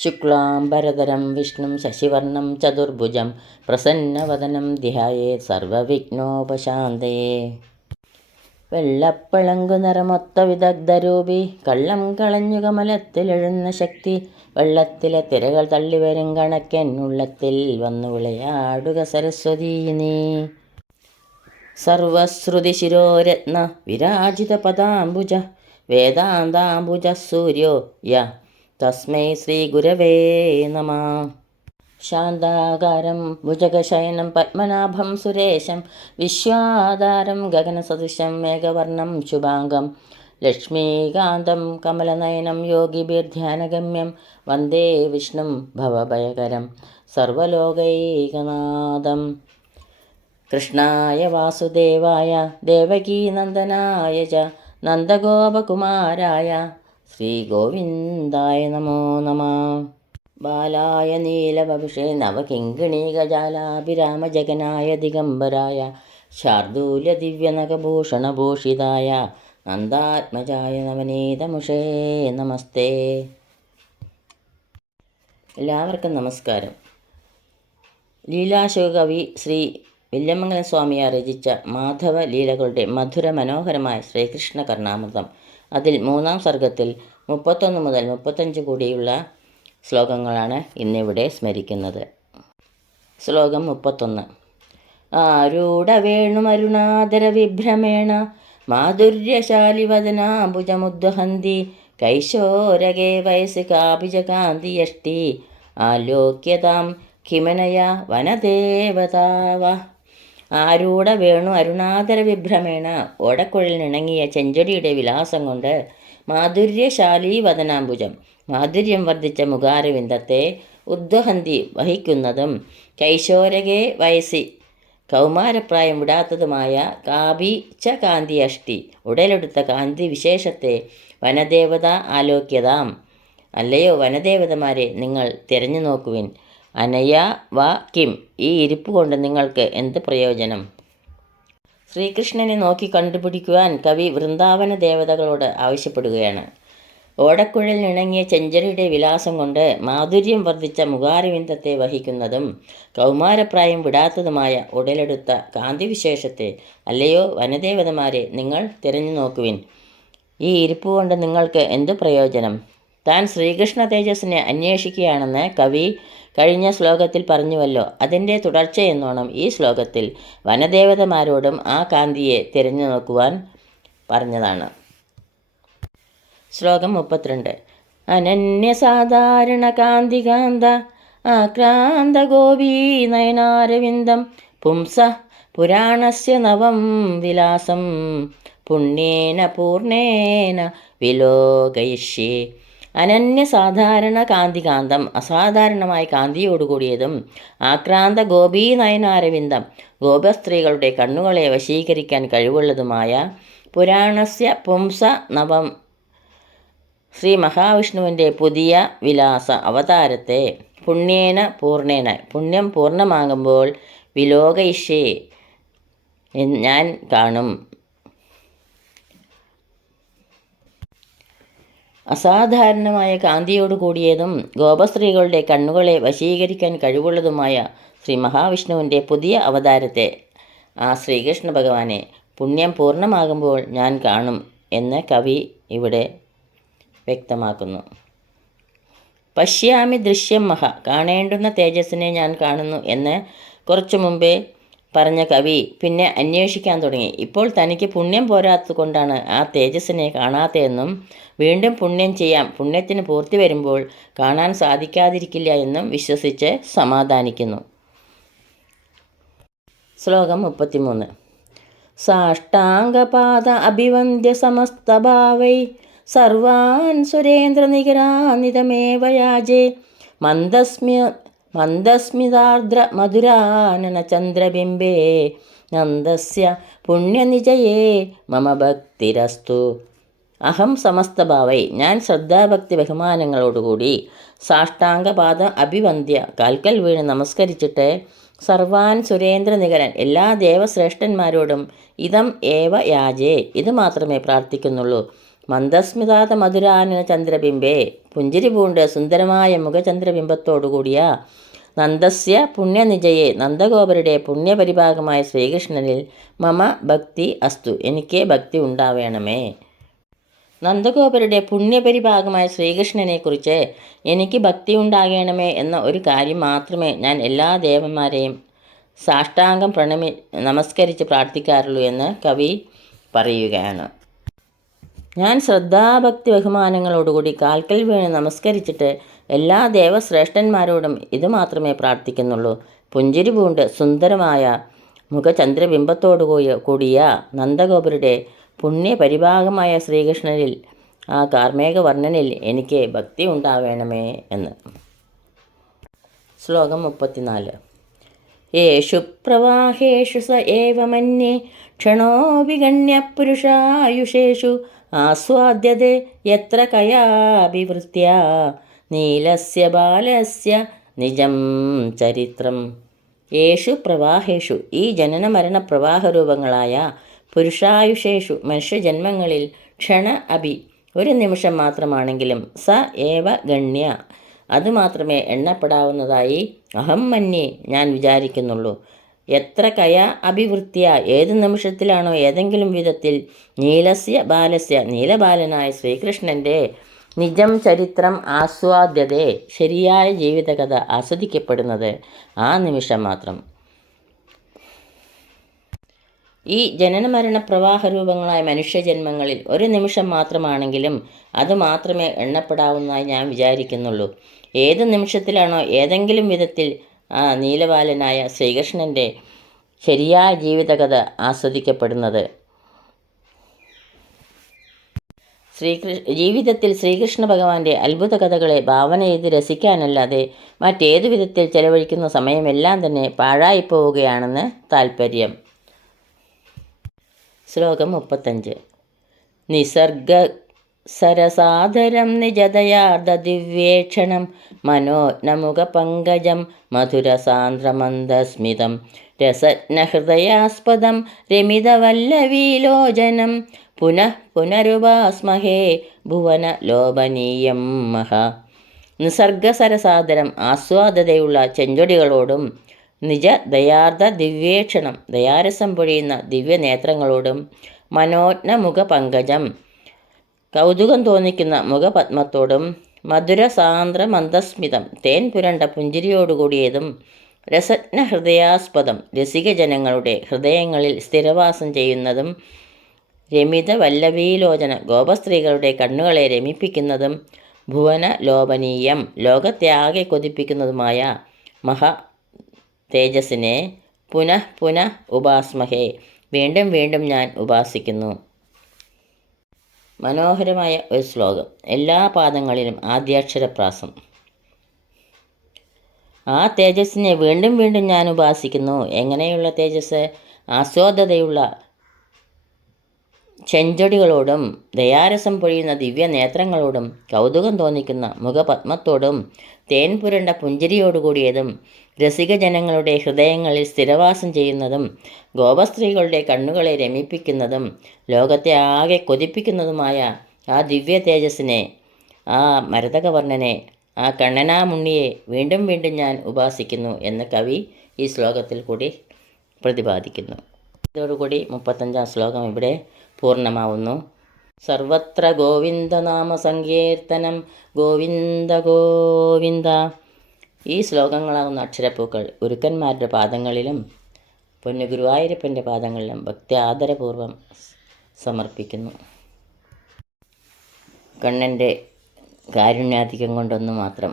ശുക്ലാംബരധരം വിഷ്ണും ശശിവർണം ചതുർഭുജം പ്രസന്നവദനം ധ്യായേത് സർവവിഘ്നോപശാന്തയേ. വെള്ളപ്പളങ്കു നിറമൊത്ത വിദഗ്ധരൂപി കള്ളം കളഞ്ഞു കമലത്തിലെഴുന്ന ശക്തി വെള്ളത്തിലെ തിരകൾ തള്ളിവരും കണക്കൻ ഉള്ളത്തിൽ വന്നു വിളയാടുക സരസ്വതീ നീ. സർവശ്രുതി ശിരോരത്ന വിരാജിത പദാംബുജ വേദാന്താംബുജ സൂര്യോ യ തസ്മൈ ശ്രീ ഗുരവേ നമഃ. ശാന്താകാരം ഭുജഗശയനം പത്മനാഭം സുരേശം വിശ്വാധാരം ഗഗനസദൃശം മേഘവർണം ശുഭാംഗം ലക്ഷ്മീകാന്തം കമലനയനം യോഗിഭിർധ്യാനഗമ്യം വന്ദേ വിഷ്ണും ഭവഭയകരം സർവലോകൈകനാഥം. കൃഷ്ണായ വാസുദേവായ ദേവകീനന്ദനായ ച നന്ദഗോപകുമാരായ ശ്രീഗോവിന്ദായ നമോ നമഃ. ബാലായ നീലവപുഷേ നവകിങ്കിണീകജാലാഭിരാമജഗനായ ദിഗംബരായ ശാർദൂല്യ ദിവ്യനഖഭൂഷണഭൂഷിതായ നന്ദാത്മജായ നവനീതമുഷേ നമസ്തേ. എല്ലാവർക്കും നമസ്കാരം. ലീലാശോകവി ശ്രീ വില്യമംഗലം സ്വാമിയാർ രചിച്ച മാധവ ലീലകളുടെ മധുര മനോഹരമായ ശ്രീകൃഷ്ണ കർണാമൃതം. അതിൽ 3-ാം സർഗത്തിൽ 31 മുതൽ 35 കൂടിയുള്ള ശ്ലോകങ്ങളാണ് ഇന്നിവിടെ സ്മരിക്കുന്നത്. ശ്ലോകം 31. ആരൂഢവേണുമരുണാദര വിഭ്രമേണ മാധുര്യശാലിവദനാംബുജമുദ്വഹന്തി കൈശോരകേ വയസ്സി കാഭിജകാന്തിയഷ്ടി ആലോക്യതാം കിമനയ വനദേവതാവ. ആരൂഢ വേണു അരുണാദര വിഭ്രമേണ ഓടക്കുഴലിനിണങ്ങിയ ചെഞ്ചൊടിയുടെ വിലാസം കൊണ്ട് മാധുര്യശാലീ വദനാംബുജം മാധുര്യം വർദ്ധിച്ച മുഖാരവിന്ദത്തെ ഉദ്വഹന്തി വഹിക്കുന്നതും കൈശോരകേ വയസ്സി കൗമാരപ്രായം വിടാത്തതുമായ കാപി ച കാന്തി അഷ്ടി ഉടലെടുത്ത കാന്തി വിശേഷത്തെ വനദേവത ആലോക്യതാം. അല്ലയോ വനദേവതമാരെ, നിങ്ങൾ തിരഞ്ഞു നോക്കുവിൻ. അനയ വ കിം, ഈ ഇരിപ്പ് കൊണ്ട് നിങ്ങൾക്ക് എന്ത് പ്രയോജനം? ശ്രീകൃഷ്ണനെ നോക്കി കണ്ടുപിടിക്കുവാൻ കവി വൃന്ദാവന ദേവതകളോട് ആവശ്യപ്പെടുകയാണ്. ഓടക്കുഴലിനിണങ്ങിയ ചെഞ്ചരിയുടെ വിലാസം കൊണ്ട് മാധുര്യം വർദ്ധിച്ച മുഖാരവിന്ദത്തെ വഹിക്കുന്നതും കൗമാരപ്രായം വിടാത്തതുമായ ഉടലെടുത്ത കാന്തിവിശേഷത്തെ അല്ലയോ വനദേവതമാരെ, നിങ്ങൾ തിരഞ്ഞു നോക്കുവിൻ. ഈ ഇരിപ്പ് കൊണ്ട് നിങ്ങൾക്ക് എന്തു പ്രയോജനം? താൻ ശ്രീകൃഷ്ണ തേജസ്സിനെ അന്വേഷിക്കുകയാണെന്ന് കവി കഴിഞ്ഞ ശ്ലോകത്തിൽ പറഞ്ഞുവല്ലോ. അതിൻ്റെ തുടർച്ചയെന്നോണം ഈ ശ്ലോകത്തിൽ വനദേവതമാരോടും ആ കാന്തിയെ തിരഞ്ഞു നോക്കുവാൻ പറഞ്ഞതാണ്. ശ്ലോകം 32. അനന്യസാധാരണ കാന്തികാന്ത ആക്രാന്ത ഗോപീ നയനാരവിന്ദം പുംസ പുരാണസ്യ നവം വിലാസം പുണ്യേന പൂർണ്ണേന വിലോകയിഷ്യേ. അനന്യസാധാരണ കാന്തികാന്തം, അസാധാരണമായ കാന്തിയോടുകൂടിയതും ആക്രാന്ത ഗോപീ നയനാരവിന്ദം, ഗോപസ്ത്രീകളുടെ കണ്ണുകളെ വശീകരിക്കാൻ കഴിവുള്ളതുമായ പുരാണസ്യ പുംസ നവം, ശ്രീ മഹാവിഷ്ണുവിൻ്റെ പുതിയ വിലാസ അവതാരത്തെ പുണ്യേന പൂർണ്ണേന, പുണ്യം പൂർണ്ണമാകുമ്പോൾ വിലോകയിഷ്യേ, ഞാൻ കാണും. അസാധാരണമായ കാന്തിയോടു കൂടിയതും ഗോപസ്ത്രീകളുടെ കണ്ണുകളെ വശീകരിക്കാൻ കഴിവുള്ളതുമായ ശ്രീ മഹാവിഷ്ണുവിൻ്റെ പുതിയ അവതാരത്തെ, ആ ശ്രീകൃഷ്ണ ഭഗവാനെ പുണ്യം പൂർണ്ണമാകുമ്പോൾ ഞാൻ കാണും എന്ന് കവി ഇവിടെ വ്യക്തമാക്കുന്നു. പശ്യാമി ദൃശ്യം മഹ, കാണേണ്ടുന്ന തേജസ്സിനെ ഞാൻ കാണുന്നു എന്ന് കുറച്ചു മുമ്പേ പറഞ്ഞ കവി പിന്നെ അന്വേഷിക്കാൻ തുടങ്ങി. ഇപ്പോൾ തനിക്ക് പുണ്യം പോരാത്തതുകൊണ്ടാണ് ആ തേജസ്സിനെ കാണാത്തതെന്നും വീണ്ടും പുണ്യം ചെയ്യാം, പുണ്യത്തിന് പൂർത്തി വരുമ്പോൾ കാണാൻ സാധിക്കാതിരിക്കില്ല എന്നും വിശ്വസിച്ച് സമാധാനിക്കുന്നു. ശ്ലോകം 33. സാഷ്ടാംഗപാദ അഭിവന്ദ്യ സമസ്തഭാവൈ സർവാൻ സുരേന്ദ്രനികരാനിതമേവ യാജേ മന്ദസ്മിതാർദ്ര മധുരാനന ചന്ദ്രബിംബേ നന്ദസ്യ പുണ്യനിജയേ മമ ഭക്തിരസ്തു. അഹം സമസ്തഭാവൈ, ഞാൻ ശ്രദ്ധാഭക്തി ബഹുമാനങ്ങളോടുകൂടി സാഷ്ടാംഗപാദം അഭിവന്ദ്യ, കാൽക്കൽ വീണ് നമസ്കരിച്ചിട്ട് സർവാൻ സുരേന്ദ്രനികരൻ, എല്ലാ ദേവശ്രേഷ്ഠന്മാരോടും ഇതം ഏവ യാജേ, ഇത് മാത്രമേ പ്രാർത്ഥിക്കുന്നുള്ളൂ. മന്ദസ്മിതാത മധുരാനന ചന്ദ്രബിംബേ, പുഞ്ചിരി പൂണ്ട് സുന്ദരമായ മുഖചന്ദ്രബിംബത്തോടുകൂടിയ നന്ദസ്യ പുണ്യനിജയെ നന്ദഗോപരുടെ പുണ്യപരിഭാഗമായ ശ്രീകൃഷ്ണനിൽ മമ ഭക്തി അസ്തു, എനിക്ക് ഭക്തി ഉണ്ടാവേണമേ. നന്ദഗോപരുടെ പുണ്യപരിഭാഗമായ ശ്രീകൃഷ്ണനെക്കുറിച്ച് എനിക്ക് ഭക്തി ഉണ്ടാകണമേ എന്ന ഒരു കാര്യം മാത്രമേ ഞാൻ എല്ലാ ദേവന്മാരെയും സാഷ്ടാംഗം നമസ്കരിച്ച് പ്രാർത്ഥിക്കാറുള്ളൂ എന്ന് കവി പറയുകയാണ്. ഞാൻ ശ്രദ്ധാഭക്തി ബഹുമാനങ്ങളോടുകൂടി കാൽക്കൽ വീണ് നമസ്കരിച്ചിട്ട് എല്ലാ ദേവശ്രേഷ്ഠന്മാരോടും ഇത് മാത്രമേ പ്രാർത്ഥിക്കുന്നുള്ളൂ. പുഞ്ചിരി പൂണ്ട് സുന്ദരമായ മുഖചന്ദ്രബിംബത്തോടു കൂടിയ നന്ദഗോപരുടെ പുണ്യപരിഭാഗമായ ശ്രീകൃഷ്ണനിൽ, ആ കാർമേഘവർണ്ണനിൽ എനിക്ക് ഭക്തി ഉണ്ടാവേണമേ എന്ന്. ശ്ലോകം 34. യേഷു പ്രവാഹേഷു സ ഏവ മന്യേ ക്ഷണോ വിഗണ്യ പുരുഷായുഷേഷു ആസ്വാദ്യതേ യത്ര കയാഭിവൃത്യ നീലസ്യ ബാലസ്യ നിജം ചരിത്രം. യേഷു പ്രവാഹേഷു, ഈ ജനന മരണ പ്രവാഹരൂപങ്ങളായ പുരുഷായുഷേഷു, മനുഷ്യജന്മങ്ങളിൽ ക്ഷണ അഭി, ഒരു നിമിഷം മാത്രമാണെങ്കിലും സ ഏവ ഗണ്യ, അതുമാത്രമേ എണ്ണപ്പെടാവുന്നതായി അഹം മന്യേ, ഞാൻ വിചാരിക്കുന്നുള്ളൂ. എത്ര കയ അഭിവൃത്യ, ഏത് നിമിഷത്തിലാണോ ഏതെങ്കിലും വിധത്തിൽ നീലസ്യ ബാലസ്യ, നീലബാലനായ ശ്രീകൃഷ്ണൻ്റെ നിജം ചരിത്രം ആസ്വാദ്യതേ, ശരിയായ ജീവിതകഥ ആസ്വദിക്കപ്പെടുന്നത് ആ നിമിഷം മാത്രം. ഈ ജനനമരണ പ്രവാഹരൂപങ്ങളായ മനുഷ്യജന്മങ്ങളിൽ ഒരു നിമിഷം മാത്രമാണെങ്കിലും അതുമാത്രമേ എണ്ണപ്പെടാവുന്നതായി ഞാൻ വിചാരിക്കുന്നുള്ളൂ. ഏത് നിമിഷത്തിലാണോ ഏതെങ്കിലും വിധത്തിൽ ആ നീലബാലനായ ശ്രീകൃഷ്ണൻ്റെ ശരിയായ ജീവിതകഥ ആസ്വദിക്കപ്പെടുന്നത്. ജീവിതത്തിൽ ശ്രീകൃഷ്ണ ഭഗവാന്റെ അത്ഭുത കഥകളെ ഭാവന ചെയ്ത് രസിക്കാനല്ലാതെ മറ്റേതു വിധത്തിൽ ചെലവഴിക്കുന്ന സമയമെല്ലാം തന്നെ പാഴായിപ്പോവുകയാണെന്ന് താൽപ്പര്യം. ശ്ലോകം 35. നിസർഗ സരസാധരം നിജദയാർദ്ദദിവ്യേക്ഷണം മനോജ്ഞമുഖ പങ്കജം മധുരസാന്ദ്രമന്ദസ്മിതം രസജ്ഞഹൃദയാസ്പദം രമിതവല്ലവീലോചനം പുനഃ പുനരുപാസ്മഹേ ഭുവന ലോഭനീയം മഹ. നിസർഗസരസാദരം, ആസ്വാദതയുള്ള ചെഞ്ചൊടികളോടും നിജ ദയാർദ്ദ ദിവ്യേക്ഷണം, ദയാരസം പൊഴിയുന്ന ദിവ്യനേത്രങ്ങളോടും മനോജ്ഞ മുഖ പങ്കജം, കൗതുകം തോന്നിക്കുന്ന മുഖപത്മത്തോടും മധുരസാന്ദ്ര മന്ദസ്മിതം, തേൻ പുരണ്ട പുഞ്ചിരിയോടുകൂടിയതും രസജ്ഞ ഹൃദയാസ്പദം, രസികജനങ്ങളുടെ ഹൃദയങ്ങളിൽ സ്ഥിരവാസം ചെയ്യുന്നതും രമിത വല്ലഭീലോചന, ഗോപസ്ത്രീകളുടെ കണ്ണുകളെ രമിപ്പിക്കുന്നതും ഭുവന ലോഭനീയം, ലോകത്തെ ആകെ കൊതിപ്പിക്കുന്നതുമായ മഹാ തേജസ്സിനെ പുനഃ പുനഃ ഉപാസ്മഹേ, വീണ്ടും വീണ്ടും ഞാൻ ഉപാസിക്കുന്നു. മനോഹരമായ ഒരു ശ്ലോകം. എല്ലാ പാദങ്ങളിലും ആദ്യാക്ഷരപ്രാസം. ആ തേജസ്സിനെ വീണ്ടും വീണ്ടും ഞാൻ ഉപാസിക്കുന്നു. എങ്ങനെയുള്ള തേജസ്? ആസ്വാദതയുള്ള ചെഞ്ചൊടികളോടും ദയാരസം പൊഴിയുന്ന ദിവ്യനേത്രങ്ങളോടും കൗതുകം തോന്നിക്കുന്ന മുഖപത്മത്തോടും തേൻ പുരണ്ട പുഞ്ചിരിയോടുകൂടിയതും രസികജനങ്ങളുടെ ഹൃദയങ്ങളിൽ സ്ഥിരവാസം ചെയ്യുന്നതും ഗോപസ്ത്രീകളുടെ കണ്ണുകളെ രമിപ്പിക്കുന്നതും ലോകത്തെ ആകെ കൊതിപ്പിക്കുന്നതുമായ ആ ദിവ്യ തേജസ്സിനെ, ആ മരതകവർണ്ണനെ, ആ കണ്ണനാമുണ്ണിയെ വീണ്ടും വീണ്ടും ഞാൻ ഉപാസിക്കുന്നു എന്ന് കവി ഈ ശ്ലോകത്തിൽ കൂടി പ്രതിപാദിക്കുന്നു. ഇതോടുകൂടി 35-ാം ശ്ലോകം ഇവിടെ പൂർണ്ണമാവുന്നു. സർവത്ര ഗോവിന്ദനാമ സങ്കീർത്തനം, ഗോവിന്ദ ഗോവിന്ദ. ഈ ശ്ലോകങ്ങളാവുന്ന അക്ഷരപ്പൂക്കൾ ഗുരുക്കന്മാരുടെ പാദങ്ങളിലും പൊന്നു ഗുരുവായൂരപ്പൻ്റെ പാദങ്ങളിലും ഭക്തി ആദരപൂർവ്വം സമർപ്പിക്കുന്നു. കണ്ണൻ്റെ കാരുണ്യാധിക്യം കൊണ്ടൊന്നു മാത്രം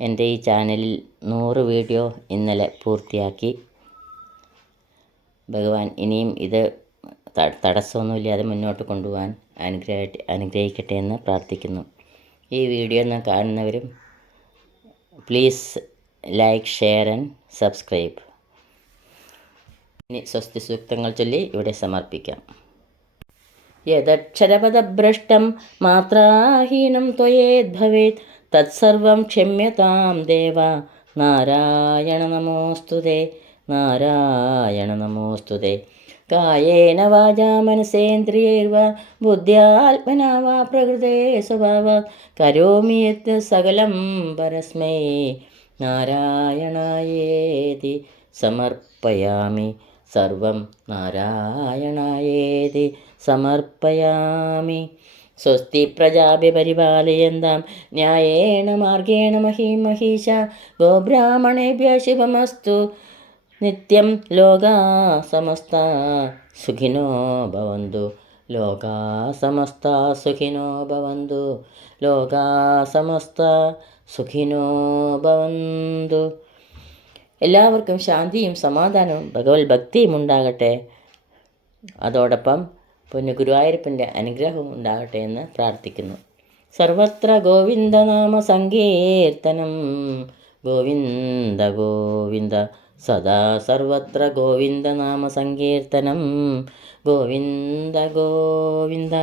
എൻ്റെ ഈ ചാനലിൽ 100 വീഡിയോ ഇന്നലെ പൂർത്തിയാക്കി. ഭഗവാൻ ഇനിയും ഇത് തടസ്സമൊന്നുമില്ലാതെ മുന്നോട്ട് കൊണ്ടുപോകാൻ അനുഗ്രഹിക്കട്ടെ എന്ന് പ്രാർത്ഥിക്കുന്നു. ഈ വീഡിയോ കാണുന്നവരും please like, share and subscribe. ഇനി സ്വസ്തി സൂക്തങ്ങൾ ചൊല്ലി ഇവിടെ സമർപ്പിക്കാം. യദക്ഷരപദഭ്രഷ്ടം മാത്രാഹീനം ത്വയേദ്ഭവേത് തത്സർവം ക്ഷമ്യതാം ദേവ. നാരായണ നമോസ്തുതേ, നാരായണ നമോസ്തുതേ. കായേന വാചാ മനസേന്ദ്രിയൈർവാ ബുദ്ധ്യാത്മനാ വാ പ്രകൃതേ സ്വഭാവാത് കരോമി യത് സകലം പരസ്മൈ നാരായണായേതി സമർപ്പയാമി. സർവം നാരായണായേതി സമർപ്പയാമി. സ്വസ്തി പ്രജാഭ്യ പരിപാലയന്താം ന്യായേന മാർഗേണ മഹീം മഹീശാ. ഗോബ്രാഹ്മണേഭ്യഃ ശുഭമസ്തു നിത്യം. ലോകാ സമസ്താ സുഖിനോ ഭവന്തു. ലോകാ സമസ്താ സുഖിനോ ഭവന്തു. ലോകാ സമസ്താ സുഖിനോ ഭവന്തു. എല്ലാവർക്കും ശാന്തിയും സമാധാനവും ഭഗവത് ഭക്തിയും ഉണ്ടാകട്ടെ. അതോടൊപ്പം പൊന്നു ഗുരുവായൂരപ്പൻ്റെ അനുഗ്രഹവും ഉണ്ടാകട്ടെ എന്ന് പ്രാർത്ഥിക്കുന്നു. സർവത്ര ഗോവിന്ദനാമ സങ്കീർത്തനം. ഗോവിന്ദ ഗോവിന്ദ സദാ സർവത്ര ഗോവിന്ദനാമ സങ്കീർത്തനം. ഗോവിന്ദ ഗോവിന്ദ.